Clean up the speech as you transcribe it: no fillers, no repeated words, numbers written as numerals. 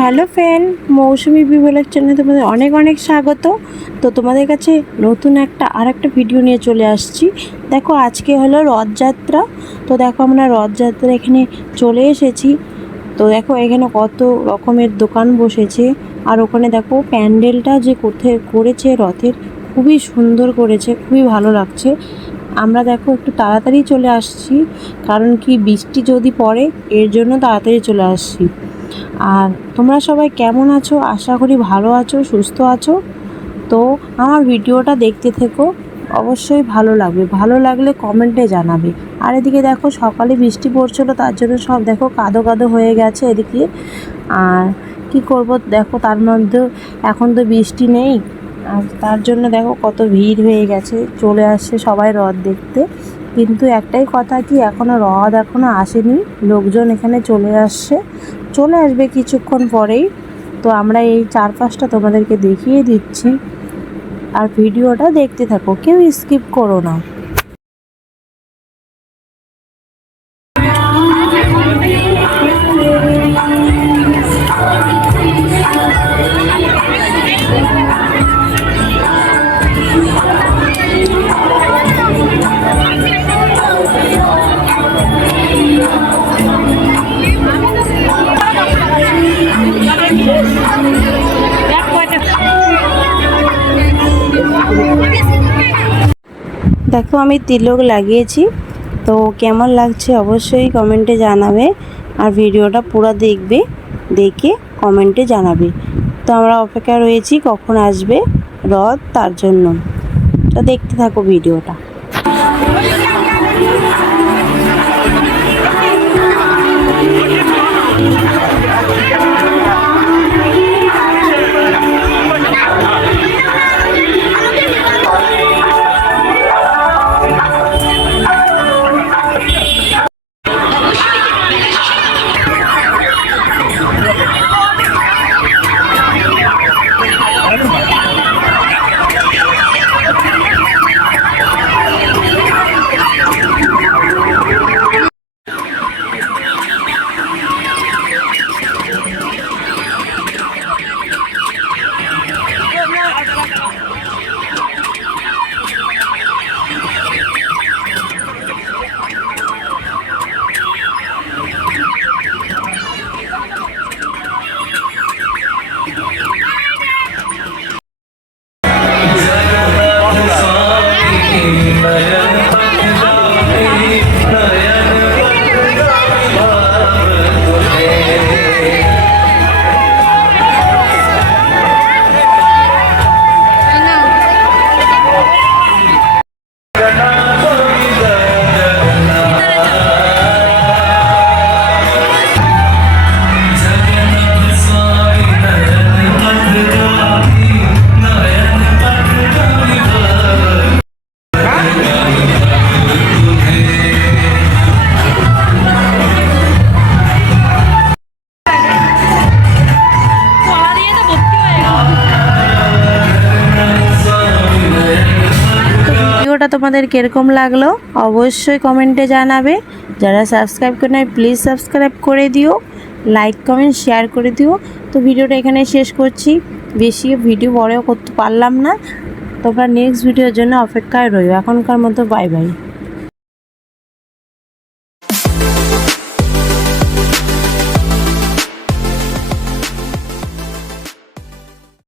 Hello friend, মৌসুমি বিমলের চ্যানেলে তোমাদের অনেক অনেক স্বাগত। তো তোমাদের কাছে নতুন আরেকটা ভিডিও নিয়ে চলে আসছি। দেখো, আজকে হলো রথযাত্রা। তো দেখো, আমরা রথযাত্রা এখানে চলে এসেছি। তো দেখো, এখানে কত রকমের দোকান বসেছে। আর ওখানে দেখো প্যান্ডেলটা যে কোথায় করেছে রথের, খুবই সুন্দর করেছে, খুবই ভালো লাগছে। আমরা দেখো একটু তাড়াতাড়ি চলে আসছি, কারণ কি বৃষ্টি যদি পড়ে, এর জন্য তাড়াতাড়ি চলে আসছি। আর তোমরা সবাই কেমন আছো? আশা করি ভালো আছো, সুস্থ আছো। তো আমার ভিডিওটা দেখতে থেকো, অবশ্যই ভালো লাগবে। ভালো লাগলে কমেন্টে জানাবে। আর এদিকে দেখো, সকালে বৃষ্টি পড়ছিলো, তার জন্য সব দেখো কাদো কাদো হয়ে গেছে এদিকে। আর কি করব, দেখো তার মধ্যে এখন তো বৃষ্টি নেই, আর তার জন্য দেখো কত ভিড় হয়ে গেছে, চলে আসছে সবাই রথ দেখতে। কিন্তু একটাই কথা, কি এখনও রথ আসেনি, লোকজন এখানে চলে আসবে কিছুক্ষণ পরেই। তো আমরা এই চারপাশটা তোমাদেরকে দেখিয়ে দিচ্ছি, আর ভিডিওটা দেখতে থাকো, কেউ স্কিপ করো না। দেখো, আমি তিলক লাগিয়েছি। তো কেমন লাগছে অবশ্যই কমেন্টে জানাবে, আর ভিডিওটা পুরো দেখবে, দেখে কমেন্টে জানাবে। তো আমরা অপেক্ষা রয়েছি কখন আসবে রথ, তার জন্য। তো দেখতে থাকো ভিডিওটা। ভিডিওটা তোমাদের কিরকম লাগলো অবশ্যই কমেন্টে জানাবে। যারা সাবস্ক্রাইব করে নাই, প্লিজ সাবস্ক্রাইব করে দিও, লাইক কমেন্ট শেয়ার করে দিও। তো ভিডিওটা এখানে শেষ করছি, বেশি ভিডিও বড়ও করতে পারলাম না। তোমরা নেক্সট ভিডিওর জন্য অপেক্ষায় রইও। এখনকার মতো বাই বাই।